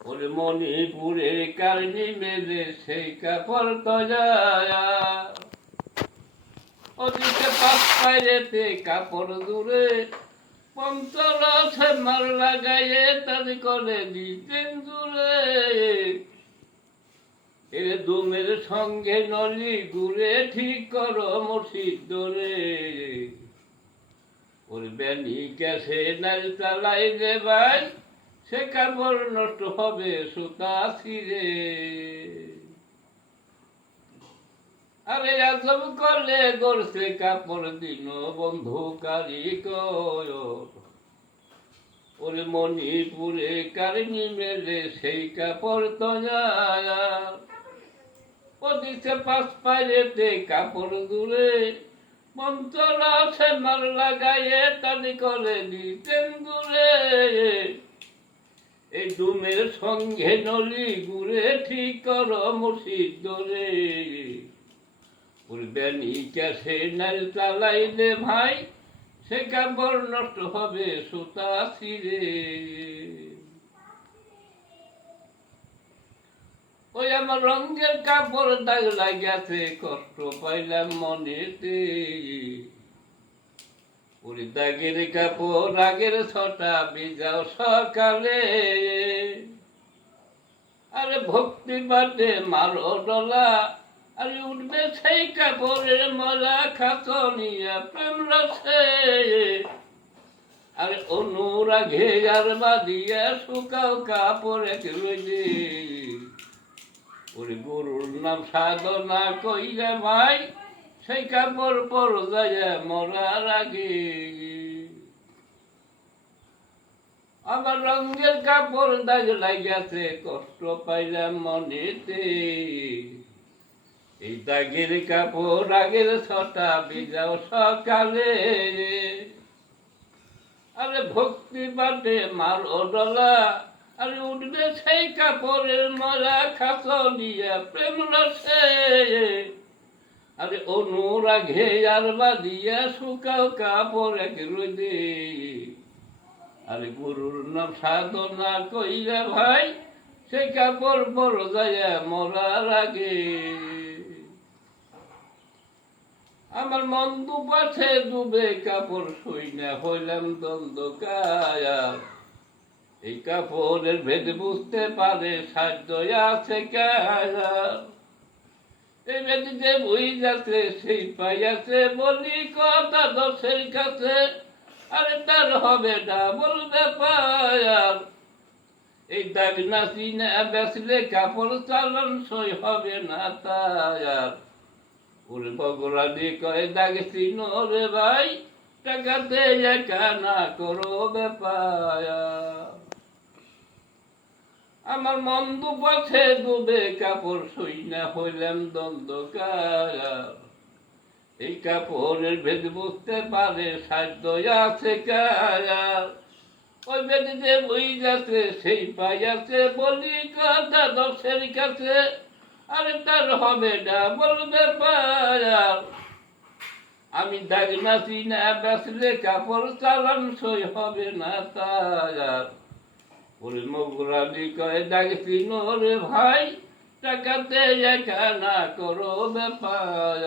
ওরে মণিপুরের কারণি মেলে সেই কাপড় তো যায়। ওদিকে কাপড় দূরে পঞ্চর সে মার লাগাইয়ে তার করে দিতেন দূরে। এ দুমের সঙ্গে নলি ঘুরে ঠিক করো মসজিদ দরে ব্যানি ক্যাসে নাল চালাই রে সে কাপড় নষ্ট হবে সুতা ছিঁড়ে। আরে আজব করলে গড়ছে কাপড় দিন বন্ধু কারিকর ওরে মণিপুরে কারণি মেলে সেই কাপড় তো যায়। ওদিকে পাশ পাইরেতে কাপড় দূরে। মন্ত্র আছে মার লাগাইয়ে তানি করে দিতেন দূরে। এই ডুমের সঙ্গে নলি ঘুরে ঠিক কর মসজিদ দরে উড়বেনি ক্যাসে নাল চালাইলে ভাই, সে কাপড় নষ্ট হবে সুতা ছিঁড়ে। ওই আমার রঙের কাপড় দাগ লাগিয়াছে, কষ্ট পাইলাম মনেতে। ওই দাগের কাপড় আগের ছটা বিজাও সকালে। আরে ভক্তি বাটে মারো ডলা, আরে উঠবে সেই কাপড়ের মলা খাতনিয়া প্রেম রসে। আরে অনুরাগে আর বাদিয়া শুকাও কাপড় এক রোজে ওরে গরুর নাম সাধনা কইলে ভাই, সেই কাপড় পর যায় মরার আগে। আমার রঙের কাপড় দাগ লাগিয়াছে, কষ্ট পাইলাম মনেতে। এই দাগের কাপড় আগের ছটা বিজাও সকালে। আরে ভক্তি বাটে মার ডলা আরে উঠবে সেই কাপড়ের মরা খাত দিয়া প্রেম রসে। আরে অনুরাগে আর বাদিয়া শুকাও কাপড় এক রোদে। আরে গুরুর নাম সাধনা কইলে ভাই, সেই কাপড় বড় যায় মরার আগে আমার মন দুপাশে ডুবে কাপড় শুই না হইলাম দ্বন্দ্ব কায়া এই কাপড়ের ভেদ বুঝতে পারে, সাধ্য আছে এই যে বই যাচ্ছে সেই পাইয়াছে বলি কথা দশের কাছে। আরে তার হবে না বলবে পায়ার এই দাগ না বেসলে কাপড় চালন সই হবে না তায়ার ওরে ভগরানি কয়, দাগ চিন রে ভাই টাকাতে একা না করো বেপায়া আমার মন দুপথে ডুবে কাপড় সই না হইলাম দ্বন্দ্বকার এই কাপড়ের ভেদ বুঝতে পারে সাধ্য আছে কার। ওই বেদিতে বই যাচ্ছে, সেই পাইয়াছে বলি কথা দশের কাছে। আরে তার হবে না বলবে পায়ার আমি দাগ নাচি না বেসলে কাপড় চালান সই হবে না তার। ফুল মোগরাবি কয়ে ডাকছি মোরে ভাই টাকাতে একা না করো ব্যাপার।